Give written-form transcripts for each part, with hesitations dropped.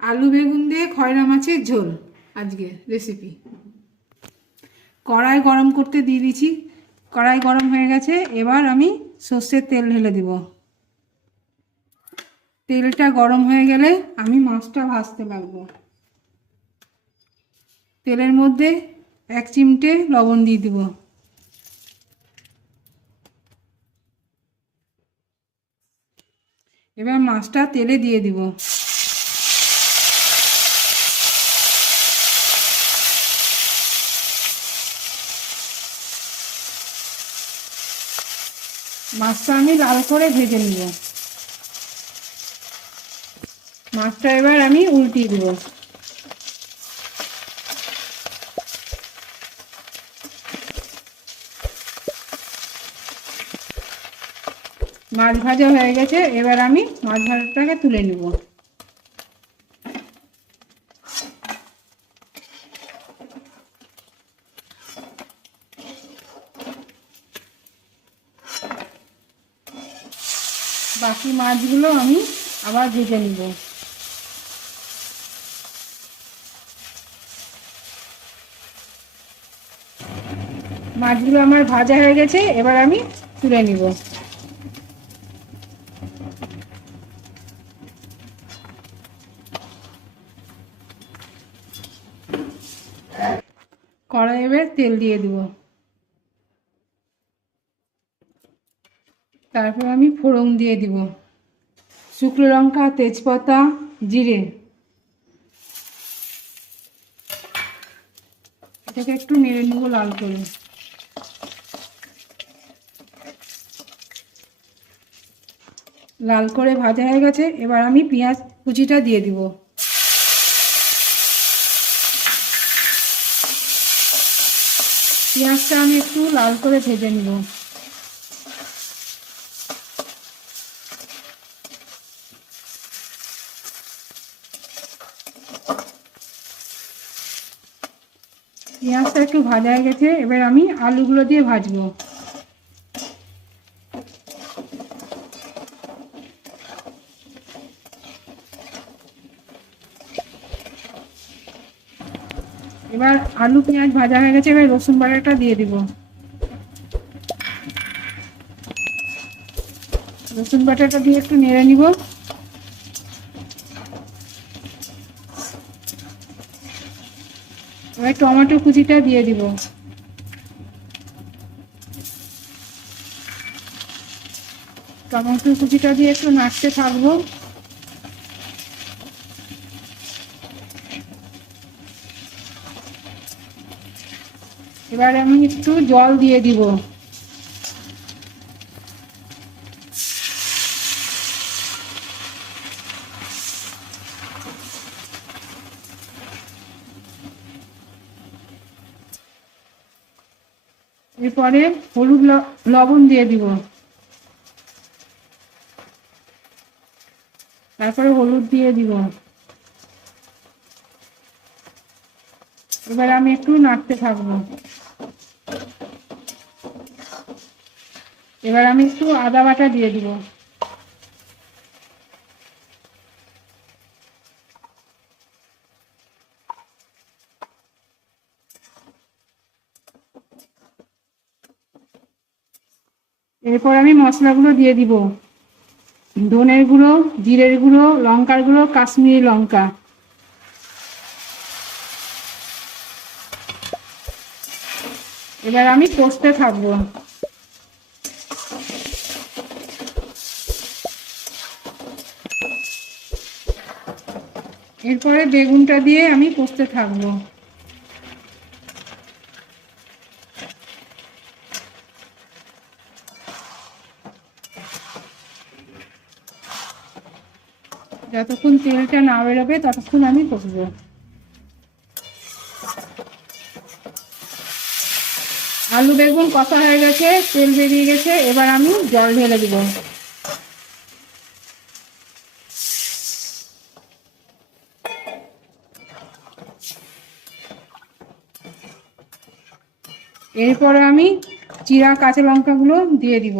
আলু বেগুন দিয়ে খয়রা মাছের ঝোল আজকে রেসিপি। কড়াই গরম করতে দিয়ে দিয়েছি, কড়াই গরম হয়ে গেছে। এবার আমি সর্ষের তেল ঢেলে দিব। তেলটা গরম হয়ে গেলে আমি মাছটা ভাজতে লাগবো। তেলের মধ্যে 1 চিমটে লবণ দিয়ে দিব। এবার মাছটা তেলে দিয়ে দিব। মাছটা আমি লাল করে ভেজে নিব। মাছটা এবার আমি উল্টিয়ে দেব। মাছ ভাজা হয়ে গেছে, এবার আমি মাছ ভাজাটাকে তুলে নেব। বাকি মাছগুলো আমি আবার ভেজে নিব। মাছগুলো আমার ভাজা হয়ে গেছে, এবার আমি তুলে নিব। কড়াইয়ে এবার তেল দিয়ে দিব। তারপর আমি ফোড়ন দিয়ে দিব। শুকনো লঙ্কা, তেজপাতা, জিরে। এটাকে একটু নেড়ে নেব লাল করে। লাল করে ভাজা হয়ে গেছে, এবার আমি পেঁয়াজ কুচিটা দিয়ে দিব। পেঁয়াজটা আমি একটু লাল করে ভেজে নিব। পেঁয়াজটা একটু ভাজা হয়ে গেছে, এবার আমি আলুগুলো দিয়ে ভাজবো। এবার আলু পেঁয়াজ ভাজা হয়ে গেছে, এবার রসুন বাটাটা দিয়ে দিব। রসুন বাটাটা দিয়ে একটু নেড়ে নিব। এবার টমেটো কুচিটা দিয়ে দিব। টমেটো কুচিটা দিয়ে একটু নাড়তে থাকবো। এবার আমি একটু জল দিয়ে দিব। এরপরে হলুদ লবণ দিয়ে দিব। তারপরে হলুদ দিয়ে দিব। এবার আমি একটু নাড়তে থাকবো। এবার আমি একটু আদা বাটা দিয়ে দিব। এরপর আমি মশলাগুলো দিয়ে দিব। ধনের গুঁড়ো, জিরের গুঁড়ো, লঙ্কার গুঁড়ো, কাশ্মীরি লঙ্কা। এবার আমি কষতে থাকবো। এরপরে বেগুনটা দিয়ে আমি কষতে থাকবো। যতক্ষণ তেলটা না বেরোবে ততক্ষণ আমি কষবো। আলু বেগুন কষা হয়ে গেছে, তেল বেরিয়ে গেছে, এবার আমি জল ঢেলে দিব। এরপরে আমি চিরা কাঁচা লঙ্কাগুলো দিয়ে দিব।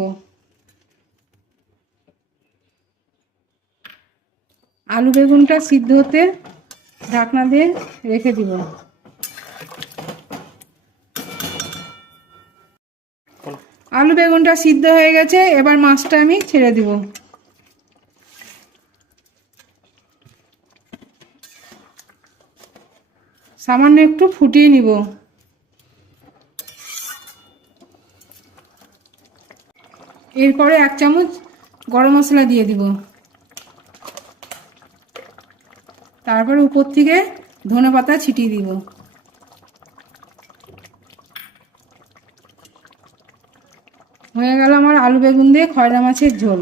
আলু বেগুনটা সিদ্ধ হতে ঢাকনা দিয়ে রেখে দিব। আলু বেগুনটা সিদ্ধ হয়ে গেছে, এবার মাছটা আমি ছেড়ে দিব। সামান্য একটু ফুটিয়ে নিব। এরপরে 1 চামচ গরম মশলা দিয়ে দিব। তারপরে উপর থেকে ধনেপাতা ছিটিয়ে দিব। হয়ে গেল আমার আলু বেগুন দিয়ে খয়রা মাছের ঝোল।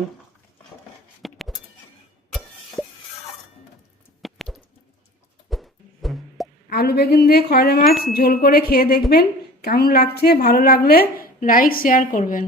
আলু বেগুন দিয়ে খয়রা মাছ ঝোল করে খেয়ে দেখবেন কেমন লাগছে। ভালো লাগলে লাইক শেয়ার করবেন।